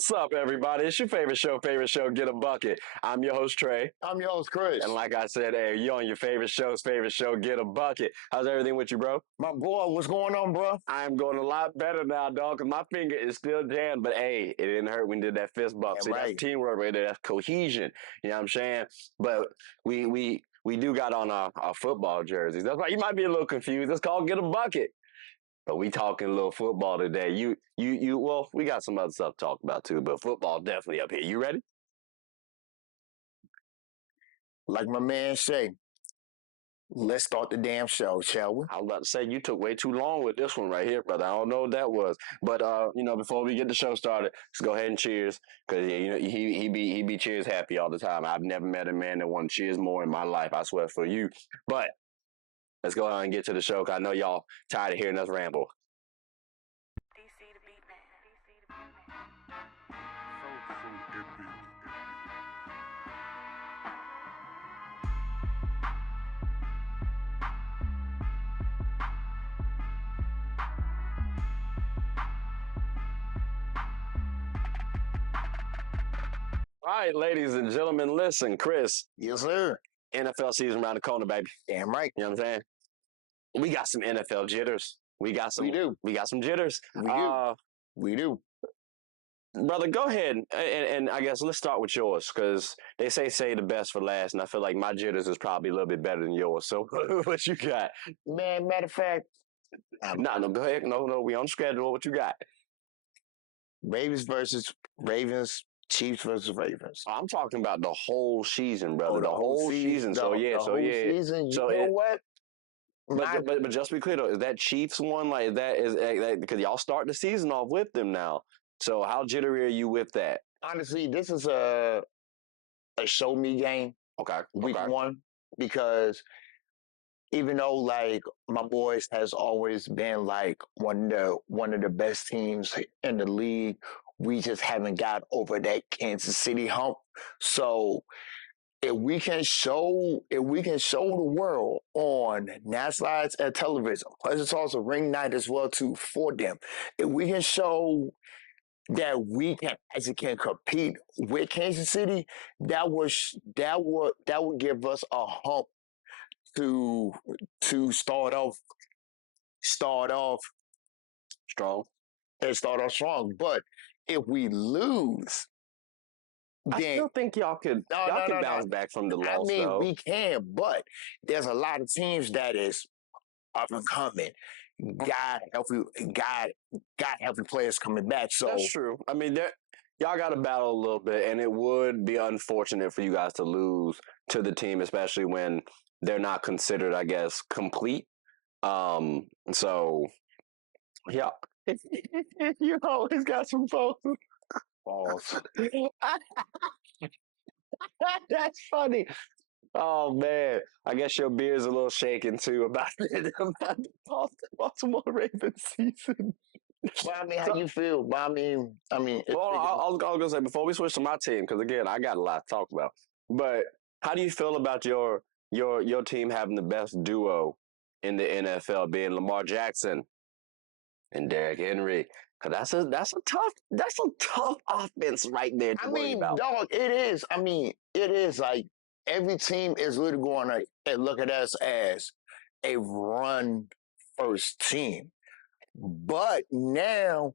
What's up, everybody? It's your favorite show, Get a Bucket. I'm your host, Trey. I'm your host, Chris. And like I said, hey, you on your favorite show, Get a Bucket. How's everything with you, bro? My boy, what's going on, bro? I'm going a lot better now, dog, because my finger is still jammed. But, hey, it didn't hurt when we did that fist bump. Yeah, See, right. that's teamwork right there. That's cohesion. You know what I'm saying? But we do got on our football jerseys. That's why you might be a little confused. It's called Get a Bucket. But we talking a little football today. Well, we got some other stuff to talk about too, but football definitely up here. You ready? Like my man say, let's start the damn show, shall we? I was about to say you took way too long with this one right here, brother. I don't know what that was, but before we get the show started, let's go ahead and cheers, because he be cheers happy all the time. I've never met a man that wanted cheers more in my life. I swear for you. But let's go ahead and get to the show, because I know y'all tired of hearing us ramble. DC the beat man. All right, ladies and gentlemen, listen, Chris. Yes, sir. NFL season around the corner, baby. Damn right. You know what I'm saying? We got some NFL jitters. We got some jitters. We do. Brother, go ahead and I guess let's start with yours, because they say the best for last, and I feel like my jitters is probably a little bit better than yours. So what you got? Man, matter of fact, No, go ahead. No, we on schedule. What you got? Ravens versus Ravens, Chiefs versus Ravens. I'm talking about the whole season, brother. Oh, the whole season. The So whole season. You know what? But just to be clear though, is that Chiefs one like that is because y'all start the season off with them now? So how jittery are you with that? Honestly, this is a show me game. Okay. Week one, because even though like my boys has always been like one of the best teams in the league, we just haven't got over that Kansas City hump. So if we can show the world on national lights and television, plus it's also ring night as well too for them. If we can show that we can actually can compete with Kansas City, that would give us a hump to start off Strong. But if we lose, I then still think y'all could bounce back from the loss. I mean, though. we can, but there's a lot of teams that is up and coming. God helping players coming back. So that's true. I mean, y'all got to battle a little bit, and it would be unfortunate for you guys to lose to the team, especially when they're not considered, I guess, complete. So yeah, you always got some folks. balls. That's funny. Oh man, I guess your beer's a little shaken too about the Baltimore Ravens season. Well, I mean, how you feel? Well, I mean. Well, I was gonna say before we switch to my team, because again, I got a lot to talk about. But how do you feel about your team having the best duo in the NFL, being Lamar Jackson and Derrick Henry? Because that's a tough offense right there to worry about. Dog, it is. I mean, it is like every team is literally going to look at us as a run first team. But now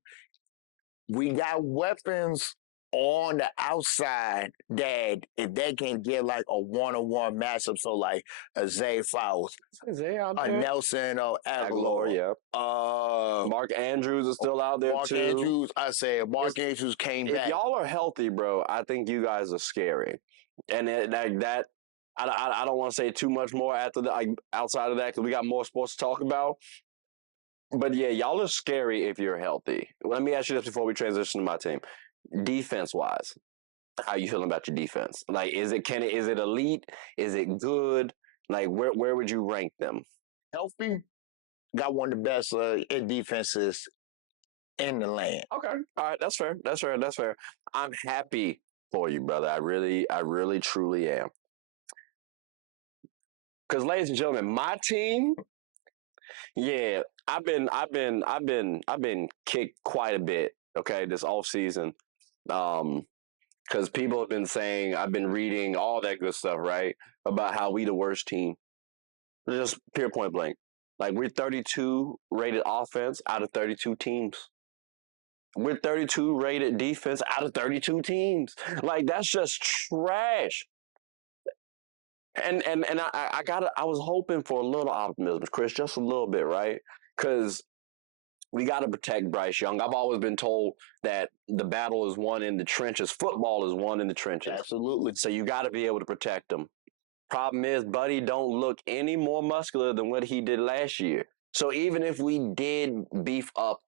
we got weapons on the outside that if they can get like a one-on-one matchup, so like a Zay Flowers, a Nelson or Aguilar, yeah. Mark Andrews is still out there too. Mark Andrews came back. If y'all are healthy, bro, I think you guys are scary, and that. I don't want to say too much more outside of that, because we got more sports to talk about. But yeah, y'all are scary if you're healthy. Let me ask you this before we transition to my team. Defense-wise, how you feeling about your defense? Like, is it elite? Is it good? Like, where would you rank them? Healthy, got one of the best defenses in the land. Okay, all right, that's fair. I'm happy for you, brother. I really, truly am. Because, ladies and gentlemen, my team, yeah, I've been kicked quite a bit. Okay, this off season. Because people have been saying, I've been reading all that good stuff, right, about how we the worst team. Just pure point blank. Like we're 32 rated offense out of 32 teams. We're 32 rated defense out of 32 teams. Like that's just trash. And I was hoping for a little optimism, Chris, just a little bit, right? Because we got to protect Bryce Young. I've always been told that the battle is won in the trenches. Football is won in the trenches. Absolutely. So you got to be able to protect him. Problem is, Buddy don't look any more muscular than what he did last year. So even if we did beef up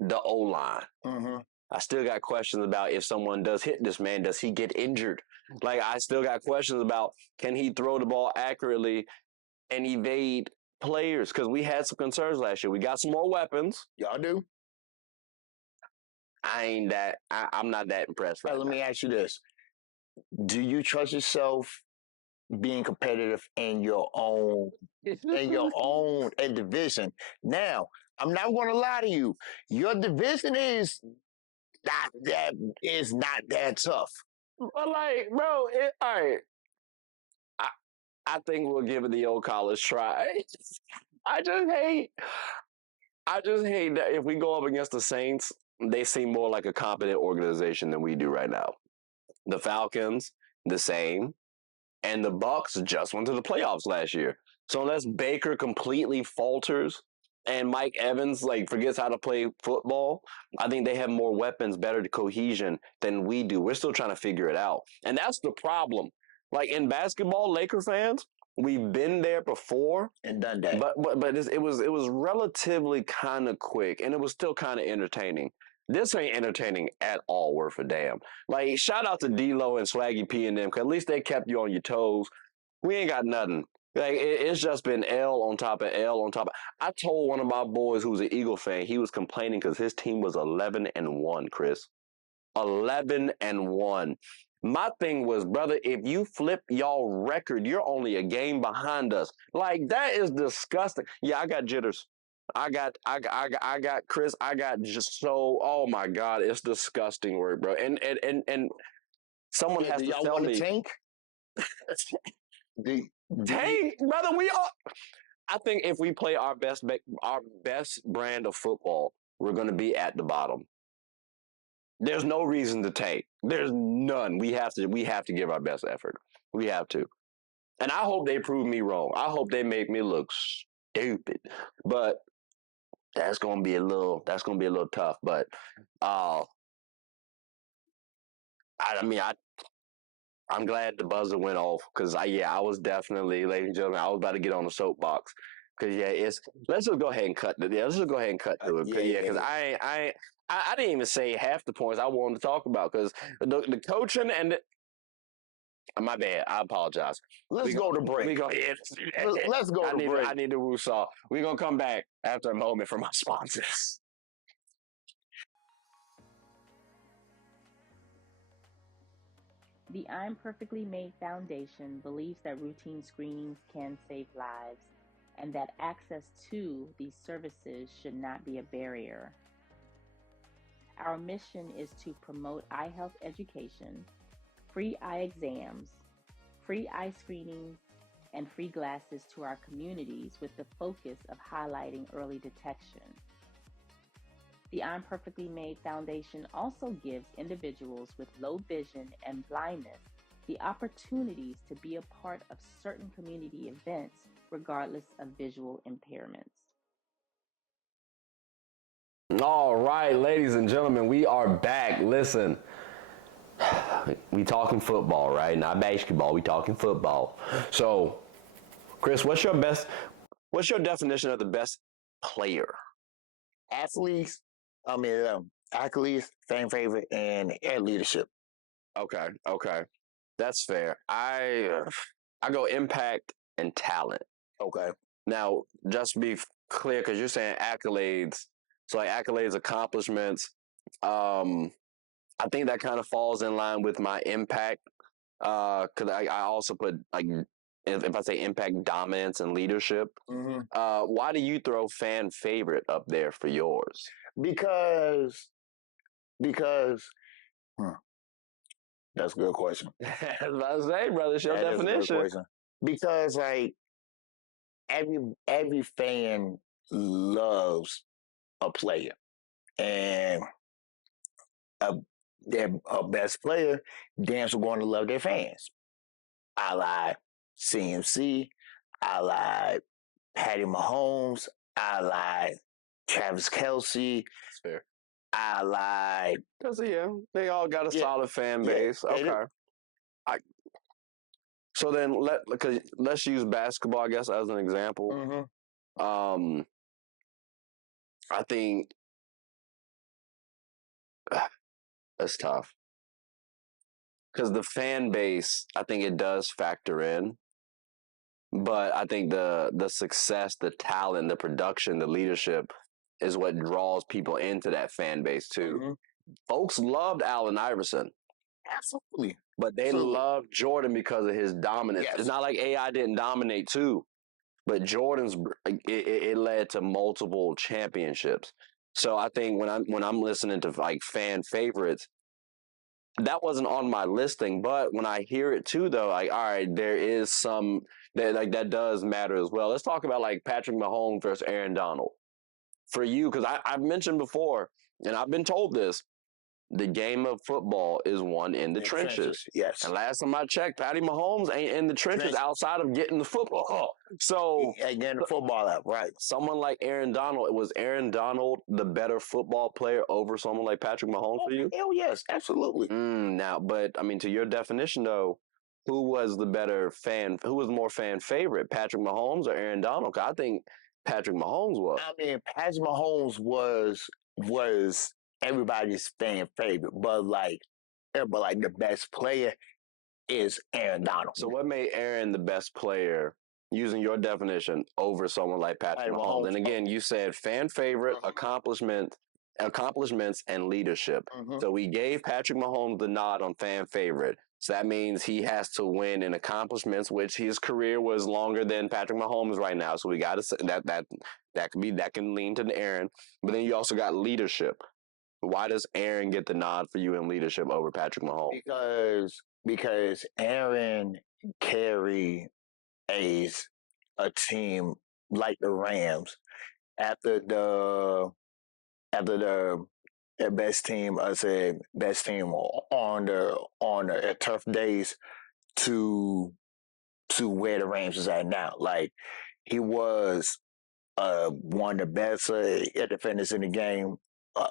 the O line, I still got questions about if someone does hit this man, does he get injured? Like I still got questions about can he throw the ball accurately and evade players? Because we had some concerns last year. We got some more weapons. Y'all do? I'm not that impressed right Let now. me ask you this. Do you trust yourself being competitive in your own division? Now, I'm not going to lie to you. Your division is not that tough. But like, bro, all right. I think we'll give it the old college try. I just hate. I just hate that if we go up against the Saints, they seem more like a competent organization than we do right now. The Falcons, the same, and the Bucks just went to the playoffs last year. So unless Baker completely falters and Mike Evans like forgets how to play football, I think they have more weapons, better cohesion than we do. We're still trying to figure it out, and that's the problem. Like in basketball, Laker fans, we've been there before and done that. But it was relatively kind of quick, and it was still kind of entertaining. This ain't entertaining at all, worth a damn. Like shout out to D-Lo and Swaggy P and them, because at least they kept you on your toes. We ain't got nothing. Like it's just been L on top of L on top of. I told one of my boys who was an Eagle fan, he was complaining because his team was 11-1, Chris. 11-1. My thing was, brother, if you flip y'all record, you're only a game behind us. Like that is disgusting. Yeah, I got jitters. I got Chris. I got just so. Oh my God, it's disgusting work, bro. And someone has Do to y'all tell want me. to tank? Tank, brother. We are. I think if we play our best brand of football, we're going to be at the bottom. There's no reason to tank. There's none. We have to give our best effort. We have to. And I hope they prove me wrong. I hope they make me look stupid. But that's gonna be a little tough. But I mean I'm glad the buzzer went off because I was definitely, ladies and gentlemen, I was about to get on the soapbox. Cause let's just go ahead and cut let's just go ahead and cut to it. Because I didn't even say half the points I wanted to talk about because the coaching and my bad. I apologize. Let's go to break. We go. Let's go to break. I need to woosah. We're gonna come back after a moment from our sponsors. The I'm Perfectly Made Foundation believes that routine screenings can save lives and that access to these services should not be a barrier. Our mission is to promote eye health education, free eye exams, free eye screenings, and free glasses to our communities with the focus of highlighting early detection. The I'm Perfectly Made Foundation also gives individuals with low vision and blindness the opportunities to be a part of certain community events regardless of visual impairments. All right, ladies and gentlemen, we are back. Listen, we talking football, right? Not basketball. We talking football. So, Chris, what's your definition of the best player? Athletes, accolades, fan favorite, and leadership. Okay, that's fair. I go impact and talent. Okay. Now, just to be clear, because you're saying accolades, so like accolades, accomplishments. I think that kind of falls in line with my impact. Because I also put like if I say impact, dominance, and leadership. Why do you throw fan favorite up there for yours? Because That's a good question. I was about to say, brother, it's your That is a good definition. question. Because like every fan loves a player, and a a best player, damn sure going to love their fans. I like CMC. I like Patty Mahomes. I like Travis Kelsey. That's fair. I like Because, yeah, they all got a Yeah, solid fan yeah, base. they do. Okay. So then let's use basketball, I guess, as an example. Mm-hmm. I think that's tough because the fan base, I think it does factor in, but I think the success, the talent, the production, the leadership is what draws people into that fan base too. Mm-hmm. Folks loved Allen Iverson, Absolutely. but they Absolutely. loved Jordan because of his dominance. Yes. It's not like AI didn't dominate too, but Jordan's it led to multiple championships. So I think when I'm listening to like fan favorites, that wasn't on my listing, but when I hear it too, though, like, all right, there is some that like that does matter as well. Let's talk about like Patrick Mahomes versus Aaron Donald for you, because I've mentioned before, and I've been told this: the game of football is won in the trenches. Yes. And last time I checked, Patty Mahomes ain't in the trenches outside of getting the football. So Getting the football out, right? someone like Aaron Donald, was Aaron Donald the better football player over someone like Patrick Mahomes for you? Hell yes, absolutely. Now, but I mean, to your definition though, who was the better fan? Who was more fan favorite, Patrick Mahomes or Aaron Donald? 'Cause I think Patrick Mahomes was. I mean, Patrick Mahomes was everybody's fan favorite, but like the best player is Aaron Donald. So, what made Aaron the best player, using your definition, over someone like Patrick Mahomes? And again, you said fan favorite, accomplishments, and leadership. Mhm. So we gave Patrick Mahomes the nod on fan favorite. So that means he has to win in accomplishments, which his career was longer than Patrick Mahomes right now. So we got to say that can lean to Aaron. But then you also got leadership. Why does Aaron get the nod for you in leadership over Patrick Mahomes? Because Aaron carried a team like the Rams after the best team, I said best team on the tough days to where the Rams is at now. Like he was one of the best defenders in the game. Uh,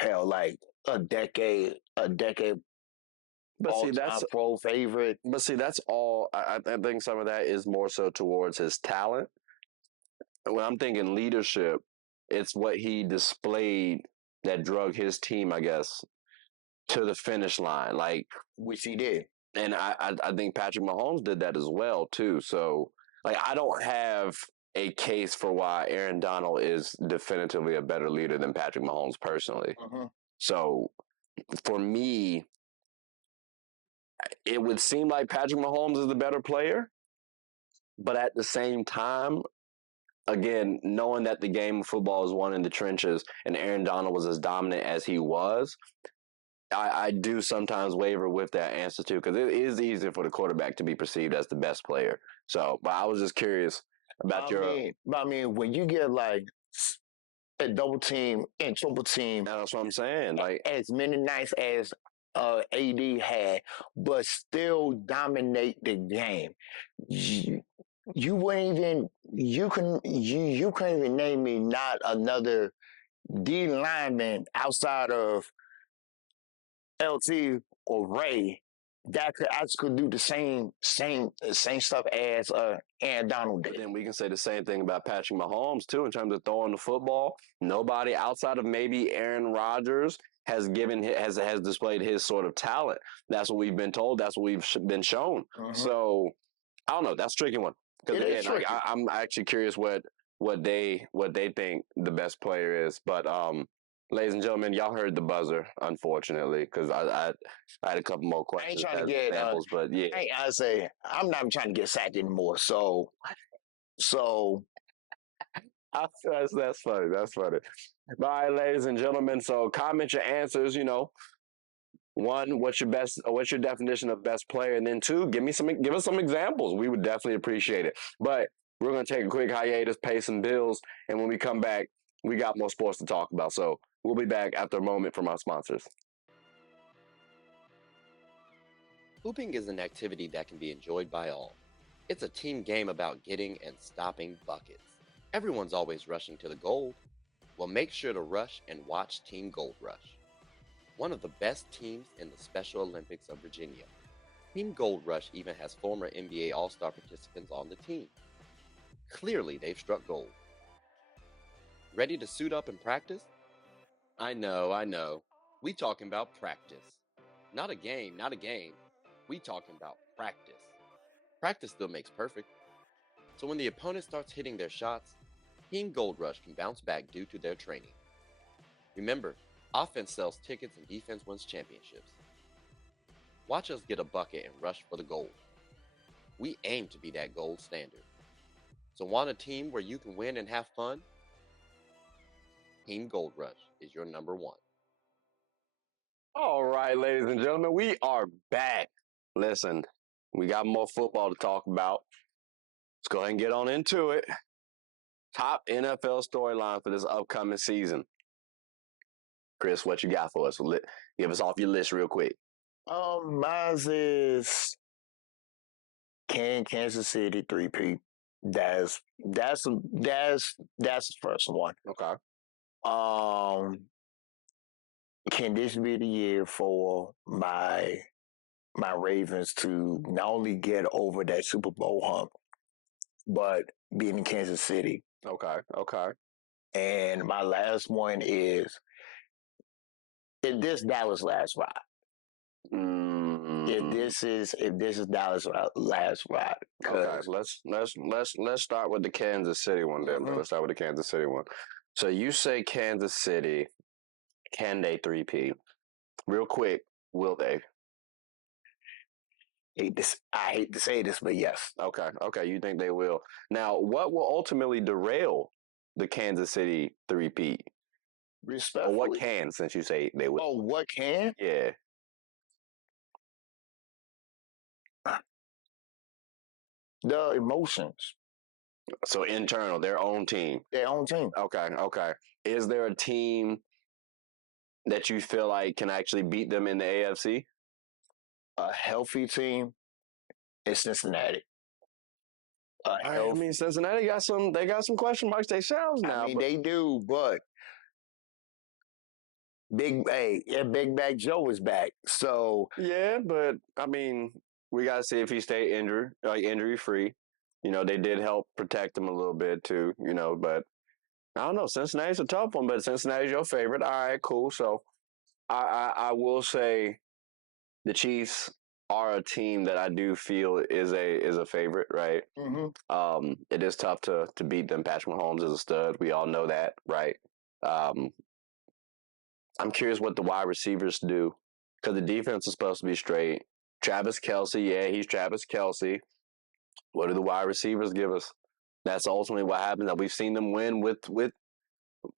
hell, like a decade But see, all-time pro favorite. But see, that's all. I think some of that is more so towards his talent. When I'm thinking leadership, it's what he displayed that drug his team, I guess, to the finish line. Like, Which he did. and I think Patrick Mahomes did that as well too. So, like, I don't have a case for why Aaron Donald is definitively a better leader than Patrick Mahomes personally. Mhm. So, for me, it would seem like Patrick Mahomes is the better player, but at the same time, again, knowing that the game of football is won in the trenches and Aaron Donald was as dominant as he was, I do sometimes waver with that answer too, because it is easier for the quarterback to be perceived as the best player. So, but I was just curious about I mean, when you get like a double team and triple team, that's what I'm saying. Like, as many nights as AD had, but still dominate the game. You wouldn't even you couldn't even name me not another D lineman outside of LT or Ray that could do the same stuff as Aaron Donald but did. then we can say the same thing about Patrick Mahomes too in terms of throwing the football. Nobody outside of maybe Aaron Rodgers has displayed his sort of talent. That's what we've been told. That's what we've been shown. Mhm. So I don't know. That's a tricky one because It is again, tricky. I'm actually curious what they think the best player is. But ladies and gentlemen, y'all heard the buzzer, unfortunately, because I had a couple more I ain't questions trying to as get examples, but yeah. I say I'm not trying to get sacked anymore. So That's funny. That's funny. All right, ladies and gentlemen. So comment your answers. one, what's your definition of best player, and then two, give us some examples. We would definitely appreciate it. But we're gonna take a quick hiatus, pay some bills, and when we come back, we got more sports to talk about. So we'll be back after a moment from our sponsors. Hooping is an activity that can be enjoyed by all. It's a team game about getting and stopping buckets. Everyone's always rushing to the goal. Well, make sure to rush and watch Team Gold Rush, one of the best teams in the Special Olympics of Virginia. Team Gold Rush even has former NBA All-Star participants on the team. Clearly, they've struck gold. Ready to suit up and practice? I know. We talking about practice. Not a game. We talking about practice. Practice still makes perfect. So when the opponent starts hitting their shots, Team Gold Rush can bounce back due to their training. Remember, offense sells tickets and defense wins championships. Watch us get a bucket and rush for the gold. We aim to be that gold standard. So want a team where you can win and have fun? Team Gold Rush is your number one. All right, ladies and gentlemen, we are back. Listen, we got more football to talk about. Let's go ahead and get on into it. Top NFL storyline for this upcoming season. Chris, what you got for us? Give us off your list real quick. Mine is Kansas City 3P. That's the first one. Okay. Can this be the year for my Ravens to not only get over that Super Bowl hump, but being in Kansas City? Okay. And my last one is, if this Dallas last ride. If this is Dallas last ride. Okay, let's start with the Kansas City one then. Mhm. Let's start with the Kansas City one. So you say Kansas City, can they 3P? Real quick, will they? I hate to say this, but yes. Okay, you think they will. Now, what will ultimately derail the Kansas City 3P? Or Respectfully. what can, since you say they will? Oh, what can? Yeah. The emotions. So internal, their own team. Their own team. Okay. Is there a team that you feel like can actually beat them in the AFC? A healthy team is Cincinnati. I mean, Cincinnati got some question marks themselves now. I mean, they do, but Big Bag Joe is back. So yeah, but I mean, we gotta see if he stay injury free. You know, they did help protect him a little bit too. You know, but I don't know. Cincinnati's a tough one, but Cincinnati's your favorite. All right, cool. So I will say the Chiefs are a team that I do feel is a favorite, right? It is tough to beat them. Patrick Mahomes is a stud. We all know that, right? I'm curious what the wide receivers do because the defense is supposed to be straight. Travis Kelce, yeah, he's Travis Kelce. What do the wide receivers give us? That's ultimately what happens. That we've seen them win with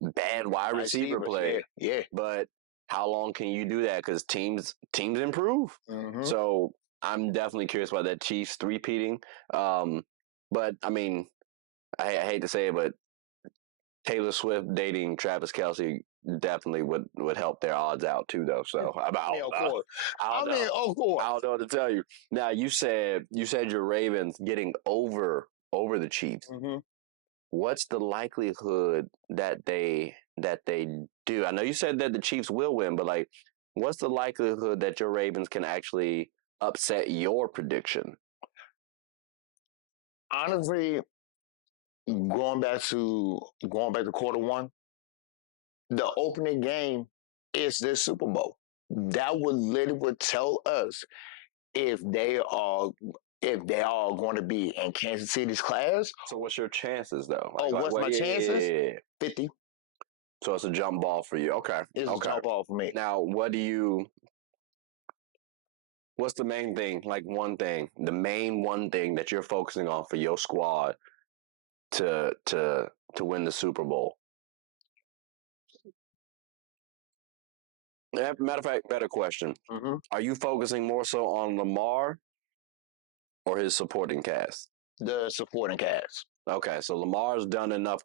bad wide receiver play. Yeah. But how long can you do that? Because teams improve. So I'm definitely curious about that Chiefs three-peating. But I mean, I hate to say it, but Taylor Swift dating Travis Kelce definitely would help their odds out too, though. So of course. I don't know what to tell you. Now you said your Ravens getting over the Chiefs. What's the likelihood that they do? I know you said that the Chiefs will win, but like, what's the likelihood that your Ravens can actually upset your prediction? Honestly, going back to quarter one, the opening game is this Super Bowl. That would tell us if they are going to be in Kansas City's class. So what's your chances though? What's my chances? Yeah. 50. So it's a jump ball for you. Okay. It's a jump ball for me. Now, what's the main thing? Like the main one thing that you're focusing on for your squad to win the Super Bowl? Matter of fact, better question. Mm-hmm. Are you focusing more so on Lamar or his supporting cast? The supporting cast. Okay, so Lamar's done enough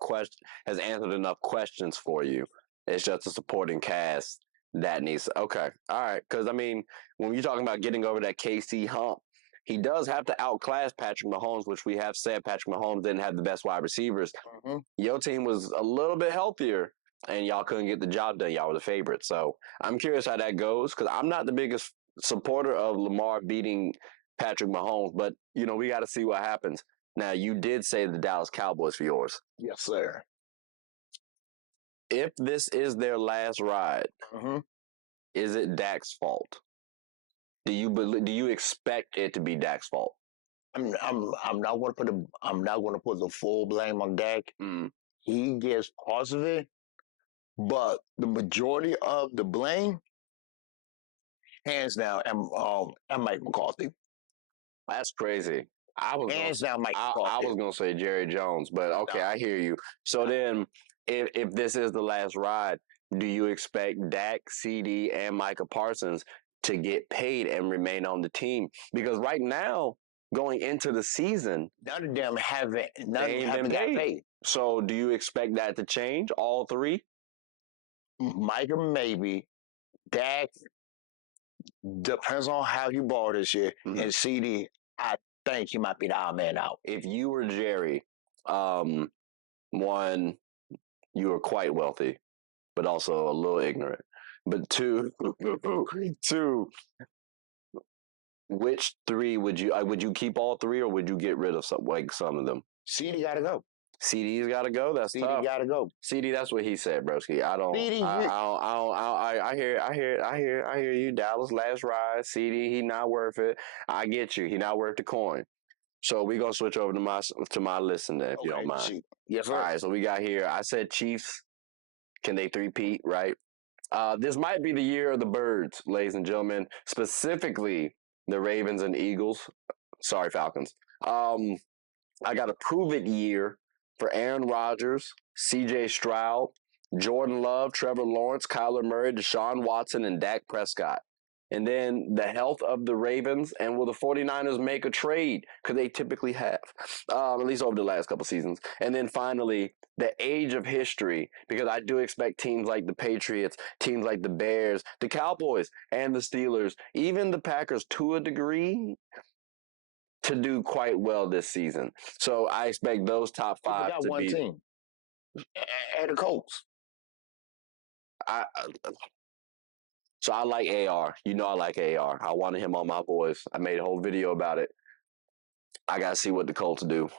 has answered enough questions for you. It's just the supporting cast that needs. Okay, all right. Because I mean, when you're talking about getting over that KC hump, he does have to outclass Patrick Mahomes, which we have said Patrick Mahomes didn't have the best wide receivers. Mm-hmm. Your team was a little bit healthier, and y'all couldn't get the job done. Y'all were the favorite. So I'm curious how that goes because I'm not the biggest supporter of Lamar beating Patrick Mahomes, but we got to see what happens. Now, you did say the Dallas Cowboys for yours. Yes, sir. If this is their last ride, Mm-hmm. is it Dak's fault? Do you expect it to be Dak's fault? I'm not going to put the full blame on Dak. Mm. He gets parts of it, but the majority of the blame, hands down, and Mike McCarthy. That's crazy. Hands down, Mike I McCarthy. was gonna say Jerry Jones, but okay, No. I hear you. So then, if this is the last ride, do you expect Dak, CD, and Micah Parsons to get paid and remain on the team? Because right now, going into the season, None of them haven't. None of they them ain't haven't been got paid. paid. So do you expect that to change? All three? Micah maybe. Dak depends on how he ball this year. Mhm. And CD, I think he might be the odd man out. If you were Jerry, one, you were quite wealthy, but also a little ignorant. But two, which three would you keep all three or would you get rid of some of them? CD got to go. CD's got to go. That's CD tough. got to go. CD, that's what he said, broski. I don't. CD, I hear you. Dallas last ride. CD, he not worth it. I get you. He not worth the coin. So we gonna switch over to my listen then, if you don't mind. shoot. Yes, All sir. right. So we got here. I said Chiefs. Can they three-peat? Right. This might be the year of the birds, ladies and gentlemen. Specifically, the Ravens and Eagles. Sorry, Falcons. I got a prove it year for Aaron Rodgers, C.J. Stroud, Jordan Love, Trevor Lawrence, Kyler Murray, Deshaun Watson, and Dak Prescott. And then the health of the Ravens, and will the 49ers make a trade? Because they typically have, at least over the last couple seasons. And then finally, the age of history, because I do expect teams like the Patriots, teams like the Bears, the Cowboys, and the Steelers, even the Packers to a degree, to do quite well this season. So I expect those top You five forgot to one be. team. And the Colts. I, so I like AR. I like AR. I wanted him on my boys. I made a whole video about it. I got to see what the Colts do.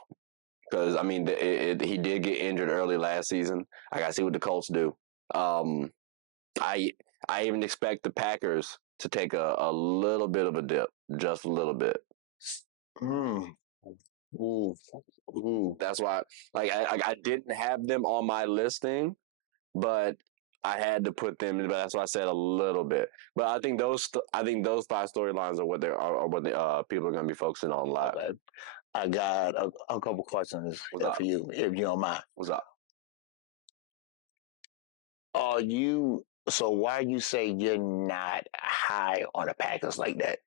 Because, I mean, he did get injured early last season. I got to see what the Colts do. I even expect the Packers to take a little bit of a dip, just a little bit. Mm. Ooh. Ooh. That's why, I didn't have them on my listing, but I had to put them in. But that's why I said a little bit. But I think those 5 storylines are what the people are going to be focusing on live. Okay. I got a couple questions for you, if you don't mind. What's up? So why you say you're not high on the Packers like that?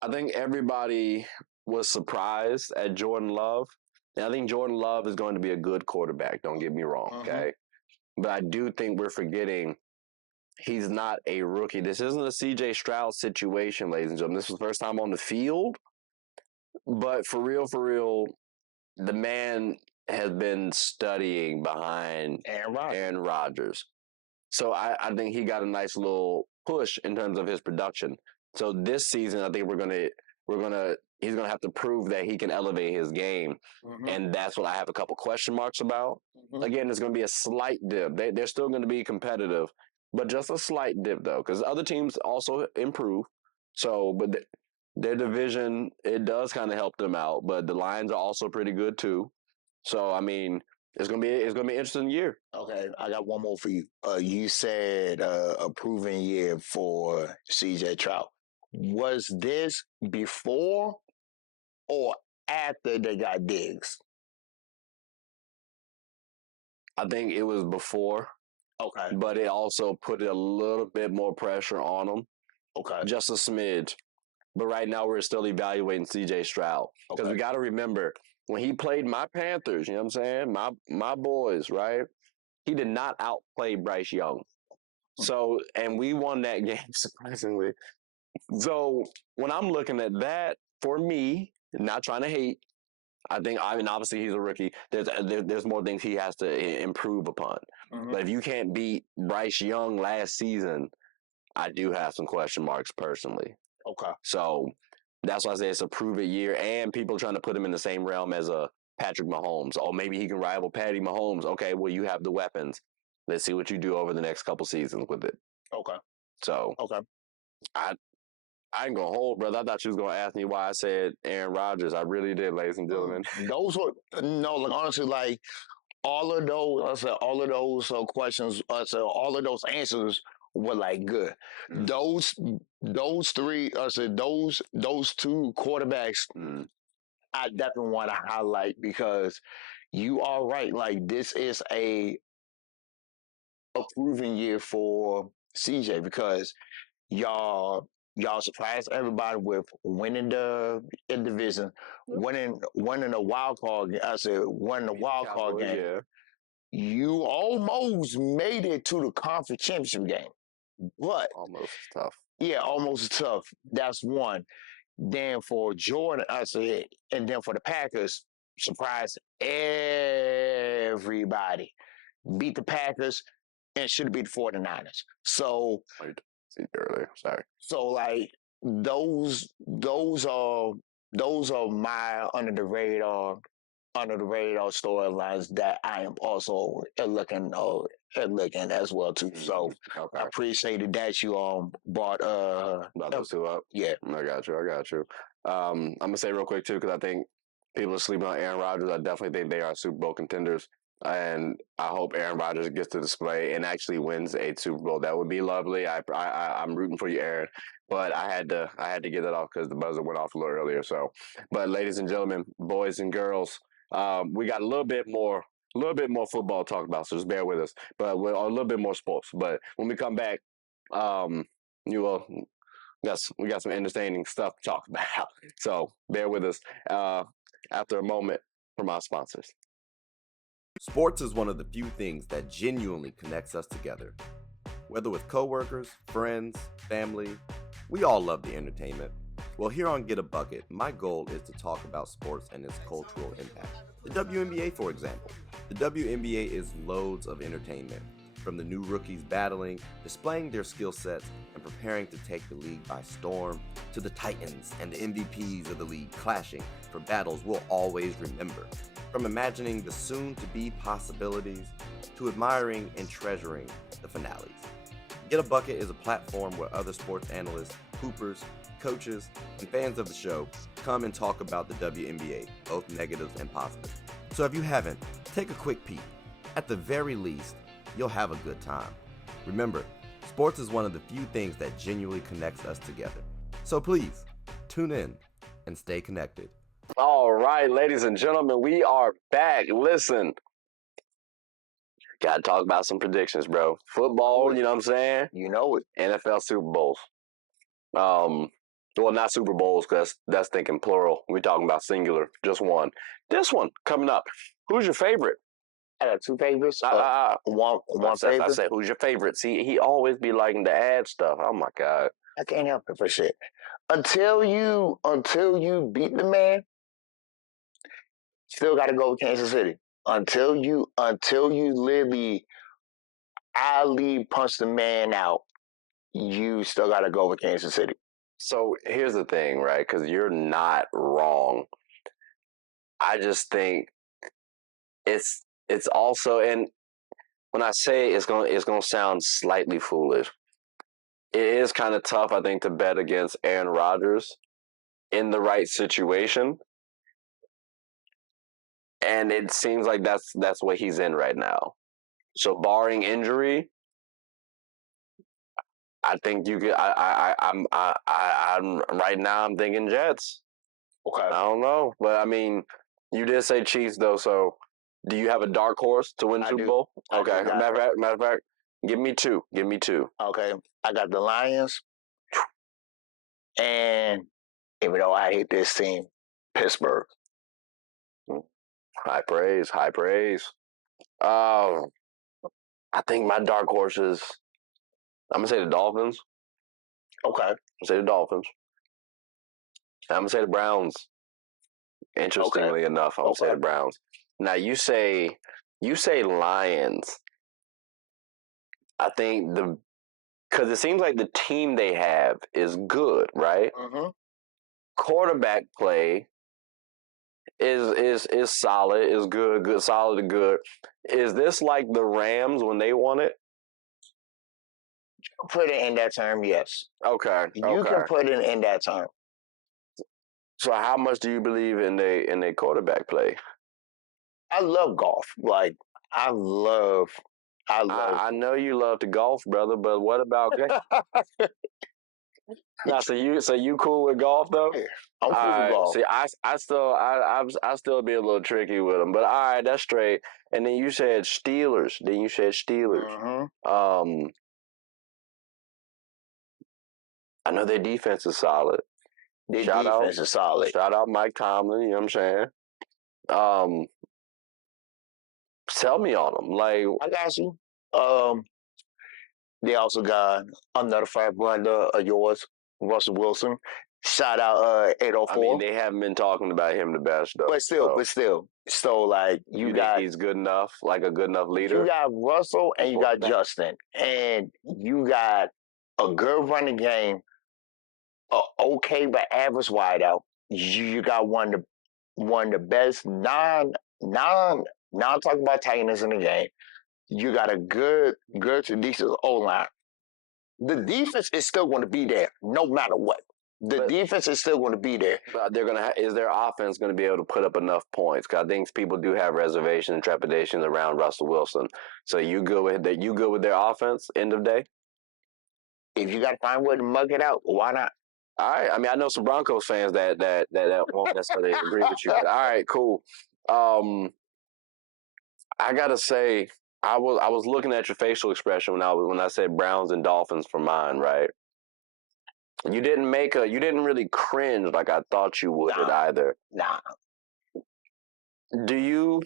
I think everybody was surprised at Jordan Love. And I think Jordan Love is going to be a good quarterback. Don't get me wrong, okay? But I do think we're forgetting he's not a rookie. This isn't a C.J. Stroud situation, ladies and gentlemen. This is the first time on the field. But for real, the man has been studying behind Aaron Rodgers. So I think he got a nice little push in terms of his production. So this season, I think he's gonna have to prove that he can elevate his game, and that's what I have a couple question marks about. Again, it's gonna be a slight dip. They're still gonna be competitive, but just a slight dip though, because other teams also improve. So, but their division, it does kind of help them out, but the Lions are also pretty good too. So I mean, it's gonna be an interesting year. Okay, I got one more for you. You said a proven year for CJ Trout. Was this before or after they got Diggs? I think it was before. Okay. but it also put a little bit more pressure on him, Okay. just a smidge. But right now we're still evaluating C.J. Stroud because Okay. we got to remember when he played my Panthers. You know what I'm saying? My boys, right? He did not outplay Bryce Young. So, and we won that game surprisingly. So when I'm looking at that, for me, not trying to hate, I mean, obviously he's a rookie. There's more things he has to improve upon. Mhm. But if you can't beat Bryce Young last season, I do have some question marks personally. Okay. So that's why I say it's a prove it year, and people trying to put him in the same realm as a Patrick Mahomes. Oh, maybe he can rival Patty Mahomes. Okay, well you have the weapons. Let's see what you do over the next couple seasons with it. Okay. So Okay. I ain't gonna hold, brother. I thought you was gonna ask me why I said Aaron Rodgers. I really did, ladies and gentlemen. Those were no, like honestly, like all of those. I said all of those questions. I said all of those answers were like good. Mm. Those three. I said those two quarterbacks. Mm. I definitely want to highlight because you are right. Like this is a proven year for CJ because y'all surprised everybody with winning the division, winning a wild card. I said winning a wild card Cowboys, game. yeah. You almost made it to the conference championship game, but Almost tough. yeah, almost tough. That's one. Then for Jordan, I said, and then for the Packers, surprise everybody. Beat the Packers and should have beat the 49ers. So Wait, see earlier. Sorry. so like those are my under the radar storylines that I am also looking as well too. So Okay. I appreciated that you brought About those two up. yeah. I got you. I got you. I'm gonna say real quick too, because I think people are sleeping on Aaron Rodgers. I definitely think they are Super Bowl contenders, and I hope Aaron Rodgers gets to display and actually wins a Super Bowl. That would be lovely. I'm rooting for you, Aaron. But I had to get that off because the buzzer went off a little earlier. So, but ladies and gentlemen, boys and girls, we got a little bit more football to talk about. So just bear with us. But we're a little bit more sports. But when we come back, you will. Yes, we got some entertaining stuff to talk about. So bear with us after a moment from our sponsors. Sports is one of the few things that genuinely connects us together. Whether with coworkers, friends, family, we all love the entertainment. Well, here on Get a Bucket, my goal is to talk about sports and its cultural impact. The WNBA, for example. The WNBA is loads of entertainment, from the new rookies battling, displaying their skill sets, and preparing to take the league by storm, to the titans and the MVPs of the league clashing for battles we'll always remember. From imagining the soon-to-be possibilities, to admiring and treasuring the finales. Get a Bucket is a platform where other sports analysts, hoopers, coaches, and fans of the show come and talk about the WNBA, both negatives and positives. So if you haven't, take a quick peek. At the very least, you'll have a good time. Remember, sports is one of the few things that genuinely connects us together. So please, tune in and stay connected. All right, ladies and gentlemen, we are back. Listen, gotta talk about some predictions, bro. Football, you know what I'm saying? You know it. NFL Super Bowls. Well, not Super Bowls, because that's thinking plural. We're talking about singular, just one. This one coming up. Who's your favorite? I got two favorites. One I favorite. said, who's your favorite? See, he always be liking to add stuff. Oh my god. I can't help it for shit. Until you beat the man, still got to go with Kansas City. Until you literally Ali punch the man out, you still got to go with Kansas City. So here's the thing, right? Because you're not wrong. I just think it's also, and when I say it's gonna sound slightly foolish. It is kind of tough, I think, to bet against Aaron Rodgers in the right situation, and it seems like that's what he's in right now. So, barring injury, I think you could. I'm right now. I'm thinking Jets. Okay. I don't know, but I mean, you did say Chiefs though. So, do you have a dark horse to win I Super do. Bowl? I Okay. do got- Matter of fact, Give me two. Give me two. Okay, I got the Lions, and even though I hate this team, Pittsburgh. High praise. High praise. I think my dark horses. I'm gonna say the Dolphins. Okay, I'm gonna say the Dolphins. I'm gonna say the Browns. Interestingly enough, I'm gonna say the Browns. Now you say Lions. I think because it seems like the team they have is good, right? mm-hmm. Quarterback play is solid, is good, solid to good. Is this like the Rams when they won it? Put it in that term, yes. Okay, You okay. can put it in that term. So how much do you believe in their quarterback play? I love golf. Like I love. I know you love to golf, brother, but what about now? So you cool with golf though? Yeah, I'm cool with golf. See, I still be a little tricky with them, but all right, that's straight. And then you said Steelers. Mm-hmm. I know their defense is solid. Their defense is solid. Shout out Mike Tomlin. You know what I'm saying? Sell me on them. Like I got you. They also got another five brother of yours, Russell Wilson. Shout out 804. I mean, they haven't been talking about him the best though. But still. So like you think he's good enough, like a good enough leader? You got Russell and you got Justin. And you got a good running game, okay but average wideout. You got one of the best non talking about Titans in the game. You got a good to decent O-line. The defense is still going to be there no matter what. The defense is still going to be there. But they're gonna. Is their offense going to be able to put up enough points? Because I think people do have reservations and trepidations around Russell Wilson. So you good with that? You good with their offense? End of day. If you got to find a way to mug it out, why not? All right. I mean, I know some Broncos fans that won't necessarily agree with you. But all right, cool. I gotta say, I was looking at your facial expression when I said Browns and Dolphins for mine, right? You didn't really cringe like I thought you would either. Nah. Do you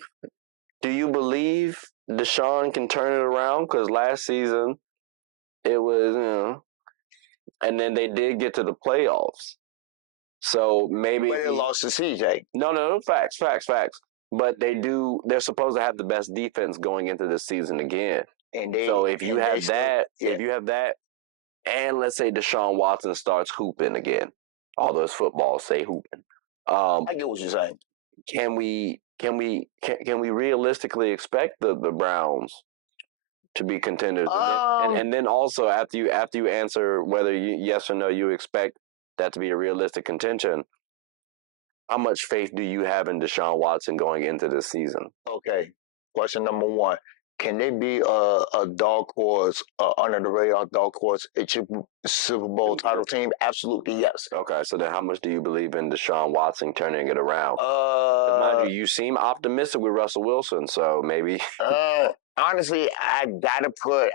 believe Deshaun can turn it around? Because last season it was, and then they did get to the playoffs. So maybe But they lost to CJ. No, facts. But they're supposed to have the best defense going into this season again. So if you have that, and let's say Deshaun Watson starts hooping again, although it's football, say hooping. I get what you're saying. Can we realistically expect the Browns to be contenders? And then also after you answer whether yes or no you expect that to be a realistic contention, how much faith do you have in Deshaun Watson going into this season? Okay, question number one. Can they be a dark horse, under the radar dark horse, a Super Bowl title team? Absolutely, yes. Okay, so then how much do you believe in Deshaun Watson turning it around? Mind you seem optimistic with Russell Wilson, so maybe. Honestly, I gotta put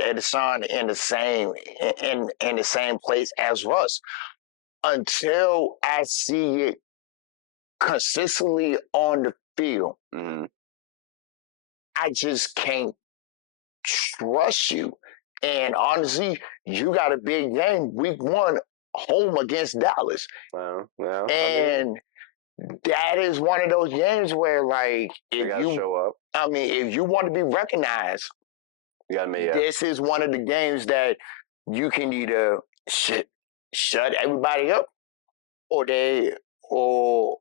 Deshaun in the same place as Russ until I see it consistently on the field. Mm-hmm. I just can't trust you. And honestly, you got a big game week 1 home against Dallas. And that is one of those games where, like, if you show up. I mean, if you want to be recognized, this is one of the games that you can either shut everybody up, or they will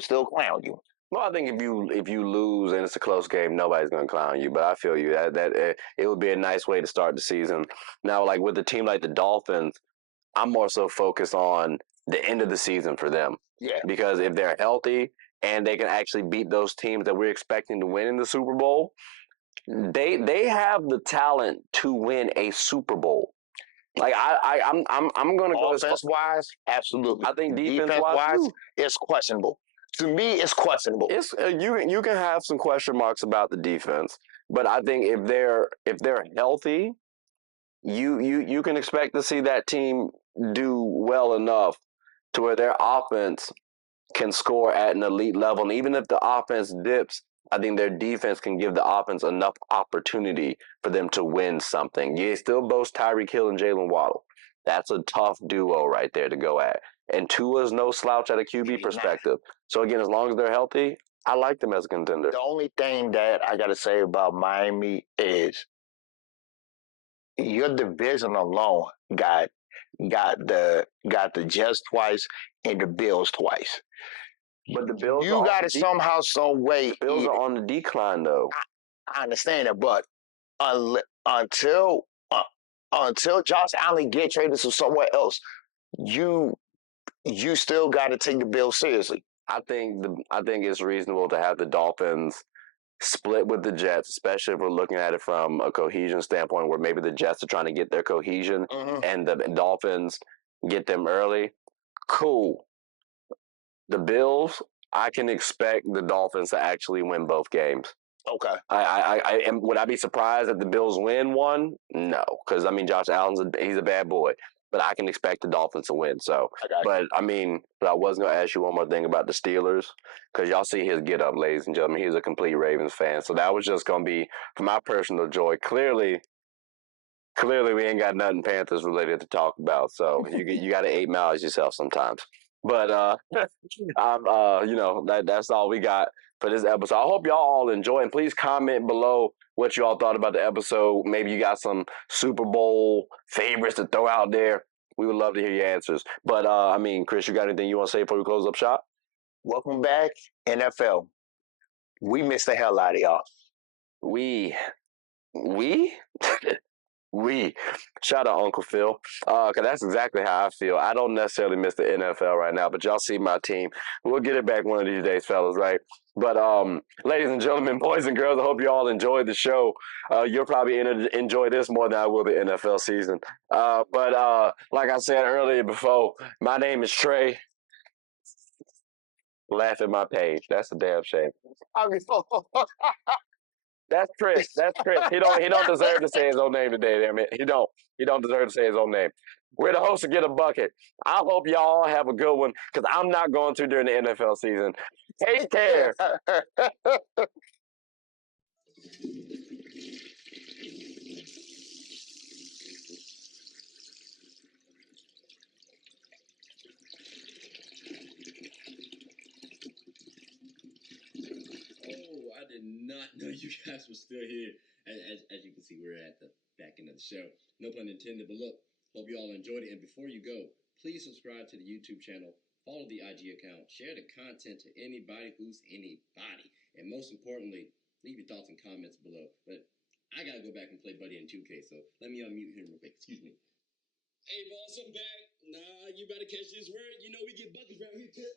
still clown you. Well, I think if you lose and it's a close game, nobody's gonna clown you. But I feel you that it would be a nice way to start the season. Now, like with a team like the Dolphins, I'm more so focused on the end of the season for them. Yeah. Because if they're healthy and they can actually beat those teams that we're expecting to win in the Super Bowl, they have the talent to win a Super Bowl. Like I'm gonna go offense wise, absolutely. I think defense wise, it's questionable. To me, it's questionable. It's you can have some question marks about the defense, But I think if they're healthy, you can expect to see that team do well enough to where their offense can score at an elite level. And even if the offense dips, I think their defense can give the offense enough opportunity for them to win something. You still boast Tyreek Hill and Jalen Waddle. That's a tough duo right there to go at. And Tua's no slouch at a QB perspective. So again, as long as they're healthy, I like them as a contender. The only thing that I got to say about Miami is your division alone got the Jets twice and the Bills twice. But the Bills You got to somehow, some way. The Bills are on the decline, though. I understand it, but until Josh Allen get traded to somewhere else, you still got to take the Bills seriously. I think it's reasonable to have the Dolphins split with the Jets, especially if we're looking at it from a cohesion standpoint, where maybe the Jets are trying to get their cohesion and the Dolphins get them early. Cool. The Bills, I can expect the Dolphins to actually win both games. Okay. Would I be surprised if the Bills win one? No, because I mean Josh Allen's he's a bad boy, but I can expect the Dolphins to win. So, but I was gonna ask you one more thing about the Steelers, because y'all see his get up, ladies and gentlemen. He's a complete Ravens fan, so that was just gonna be for my personal joy. Clearly, we ain't got nothing Panthers related to talk about, so you got to 8 miles yourself sometimes. But that's all we got for this episode. I hope y'all all enjoy, and please comment below what you all thought about the episode. Maybe you got some Super Bowl favorites to throw out there. We would love to hear your answers. But Chris, you got anything you want to say before we close up shop? Welcome back, NFL. We missed the hell out of y'all. We. We shout out Uncle Phil, because that's exactly how I feel. I don't necessarily miss the NFL right now, but y'all see my team. We'll get it back one of these days, fellas, right? But ladies and gentlemen, boys and girls, I hope you all enjoyed the show. You'll probably enjoy this more than I will the NFL season. But like I said earlier before, my name is Trey. Laugh at my page. That's a damn shame. That's Chris. He don't deserve to say his own name today. Damn it. He don't deserve to say his own name. We're the host of Get a Bucket. I hope y'all have a good one, because I'm not going to during the NFL season. Take care. Oh, I did not know you guys were still here. As you can see, we're at the back end of the show. No pun intended, but look, hope you all enjoyed it. And before you go, please subscribe to the YouTube channel, follow the IG account, share the content to anybody who's anybody. And most importantly, leave your thoughts and comments below. But I got to go back and play Buddy in 2K, so let me unmute him real quick. Excuse me. Hey, boss, I'm back. Nah, you better catch this word. You know we get buckets around here, kid.